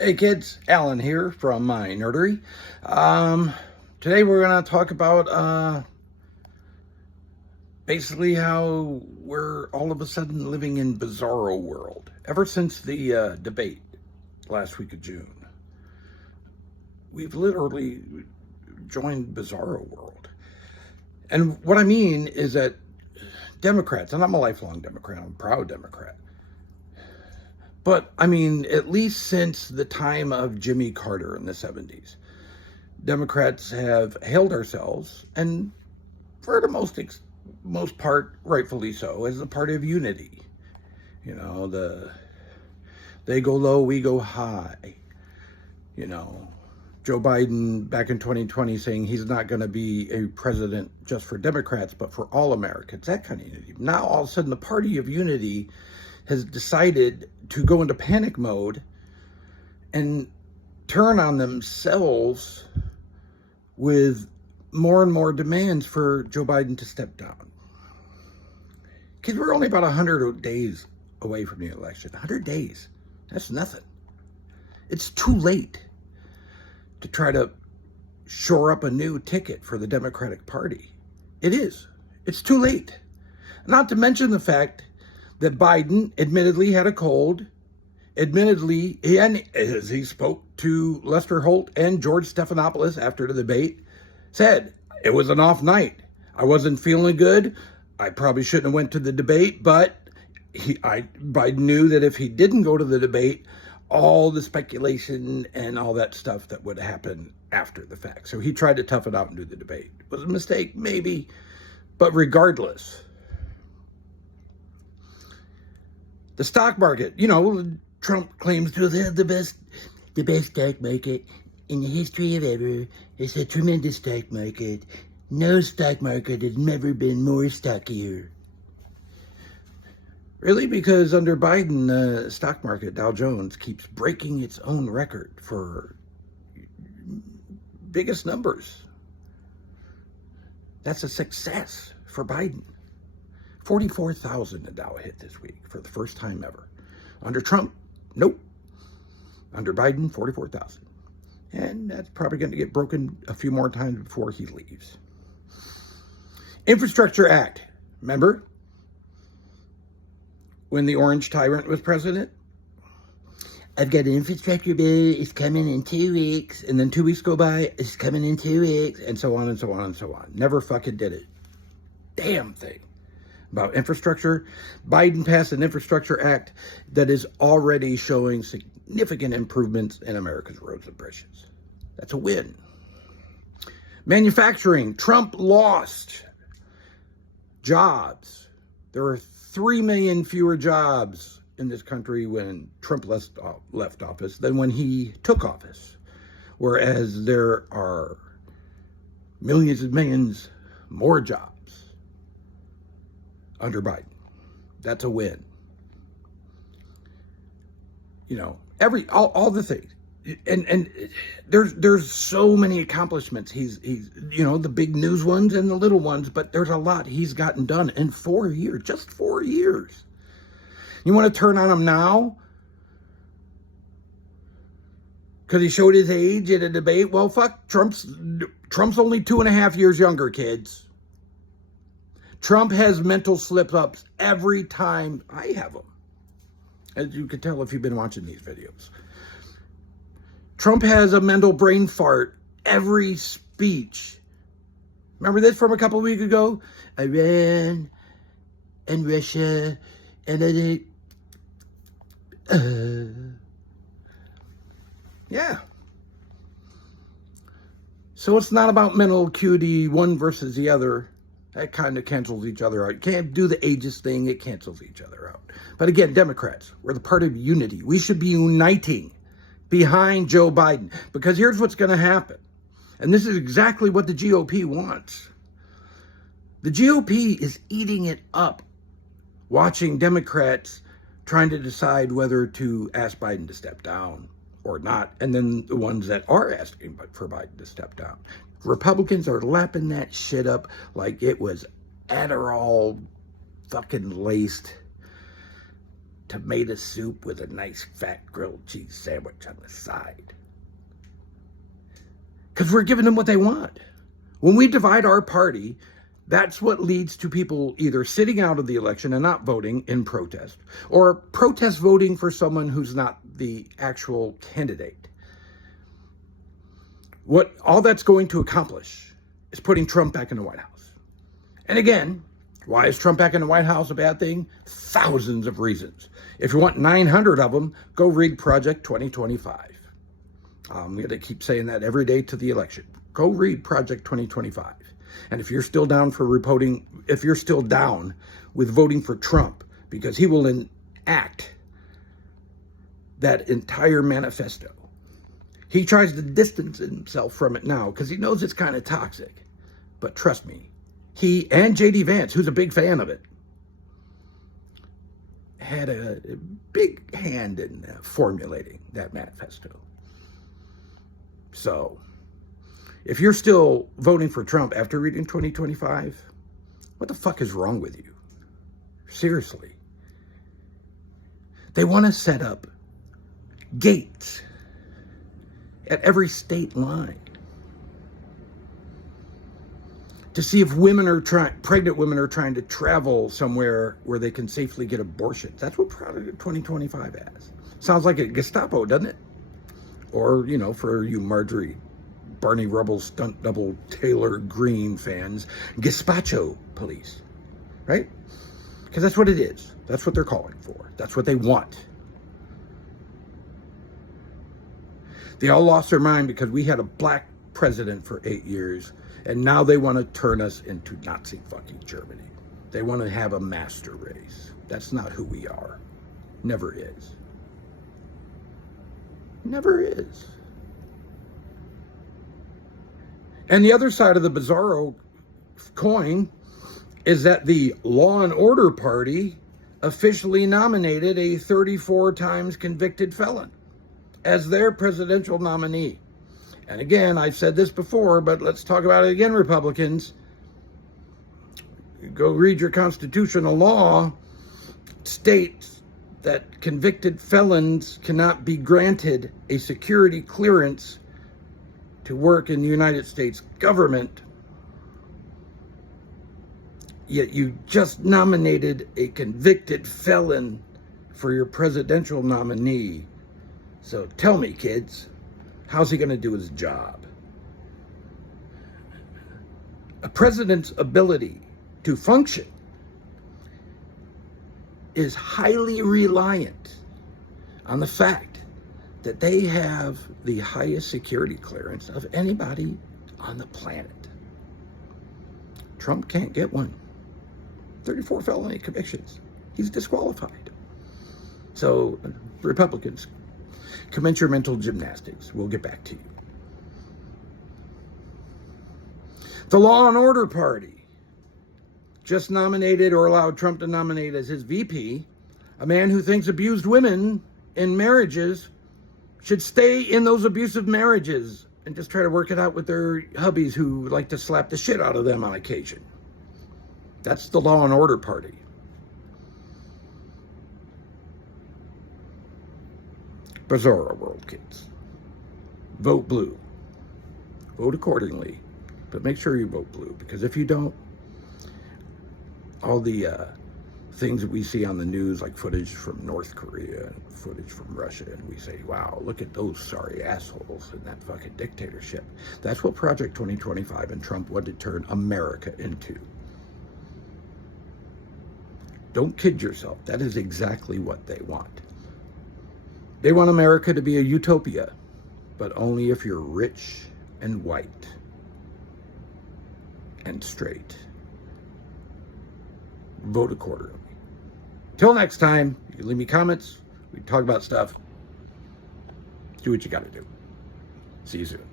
Hey kids, Alan here from my Nerdery. Today we're going to talk about basically how we're all of a sudden living in Bizarro world. Ever since the debate last week of June, we've literally joined Bizarro world. And what I mean is that Democrats, and I'm a lifelong Democrat, I'm a proud Democrat, but I mean, at least since the time of Jimmy Carter in the 70s, Democrats have hailed ourselves, and for the most part, rightfully so, as the party of unity. You know, they go low, we go high. You know, Joe Biden back in 2020 saying he's not going to be a president just for Democrats, but for all Americans, that kind of unity. Now, all of a sudden, the party of unity has decided to go into panic mode and turn on themselves with more and more demands for Joe Biden to step down. Because we're only about 100 days away from the election. 100 days. That's nothing. It's too late to try to shore up a new ticket for the Democratic Party. It is. It's too late. Not to mention the fact that Biden admittedly had a cold, admittedly, and as he spoke to Lester Holt and George Stephanopoulos after the debate, said, it was an off night. I wasn't feeling good. I probably shouldn't have went to the debate, but Biden knew that if he didn't go to the debate, all the speculation and all that stuff that would happen after the fact. So he tried to tough it out and do the debate. Was it a mistake? Maybe. But regardless, the stock market, you know, Trump claims to have the best stock market in the history of ever. It's a tremendous stock market. No stock market has never been more stockier. Really? Because under Biden, the stock market, Dow Jones, keeps breaking its own record for biggest numbers. That's a success for Biden. 44,000 the Dow hit this week for the first time ever. Under Trump, nope. Under Biden, 44,000. And that's probably going to get broken a few more times before he leaves. Infrastructure Act. Remember when the orange tyrant was president? I've got an infrastructure bill. It's coming in 2 weeks. And then 2 weeks go by. It's coming in 2 weeks. And so on and so on and so on. Never fucking did it. Damn thing. About infrastructure. Biden passed an infrastructure act that is already showing significant improvements in America's roads and bridges. That's a win. Manufacturing. Trump lost jobs. There are 3 million fewer jobs in this country when Trump left office than when he took office. Whereas there are millions and millions more jobs under Biden. That's a win. You know, all the things. And there's so many accomplishments. He's you know, the big news ones and the little ones, but there's a lot he's gotten done in 4 years, just 4 years. You want to turn on him now? Because he showed his age at a debate? Well, fuck, Trump's only 2.5 years younger, kids. Trump has mental slip-ups every time I have them. As you can tell if you've been watching these videos. Trump has a mental brain fart every speech. Remember this from a couple of weeks ago? Iran and Russia and yeah. So it's not about mental acuity, one versus the other. That kind of cancels each other out. You can't do the ageist thing. It cancels each other out. But again, Democrats, we're the party of unity. We should be uniting behind Joe Biden. Because here's what's going to happen. And this is exactly what the GOP wants. The GOP is eating it up, watching Democrats trying to decide whether to ask Biden to step down or not. And then the ones that are asking for Biden to step down. Republicans are lapping that shit up like it was Adderall fucking laced tomato soup with a nice fat grilled cheese sandwich on the side. Because we're giving them what they want. When we divide our party, that's what leads to people either sitting out of the election and not voting in protest, or protest voting for someone who's not the actual candidate. What all that's going to accomplish is putting Trump back in the White House. And again, why is Trump back in the White House a bad thing? Thousands of reasons. If you want 900 of them, go read Project 2025. I'm going to keep saying that every day to the election. Go read Project 2025. And if you're still down with voting for Trump, because he will enact that entire manifesto. He tries to distance himself from it now because he knows it's kind of toxic. But trust me, he and J.D. Vance, who's a big fan of it, had a big hand in formulating that manifesto. So, if you're still voting for Trump after reading 2025, what the fuck is wrong with you? Seriously. They want to set up gates at every state line to see if pregnant women are trying to travel somewhere where they can safely get abortions. That's what Project 2025 has. Sounds like a Gestapo, doesn't it? Or, for you Barney Rubble, stunt double, Taylor Green fans, gazpacho police, right? Because that's what it is. That's what they're calling for. That's what they want. They all lost their mind because we had a black president for 8 years, and now they want to turn us into Nazi fucking Germany. They want to have a master race. That's not who we are. Never is. Never is. And the other side of the Bizarro coin is that the Law and Order Party officially nominated a 34 times convicted felon as their presidential nominee. And again, I've said this before, but let's talk about it again, Republicans. Go read your constitutional law. It states that convicted felons cannot be granted a security clearance to work in the United States government. Yet you just nominated a convicted felon for your presidential nominee. So tell me, kids, how's he going to do his job? A president's ability to function is highly reliant on the fact that they have the highest security clearance of anybody on the planet. Trump can't get one. 34 felony convictions. He's disqualified. So, Republicans, commence your mental gymnastics. We'll get back to you. The Law and Order Party just nominated or allowed Trump to nominate as his VP a man who thinks abused women in marriages should stay in those abusive marriages and just try to work it out with their hubbies who like to slap the shit out of them on occasion. That's the Law and Order Party. Bizarro world, kids. Vote blue. Vote accordingly, but make sure you vote blue, because if you don't, all the things that we see on the news, like footage from North Korea and footage from Russia, and we say, wow, look at those sorry assholes and that fucking dictatorship. That's what Project 2025 and Trump wanted to turn America into. Don't kid yourself. That is exactly what they want. They want America to be a utopia, but only if you're rich and white and straight. Vote accordingly. Till next time, you can leave me comments. We can talk about stuff. Do what you got to do. See you soon.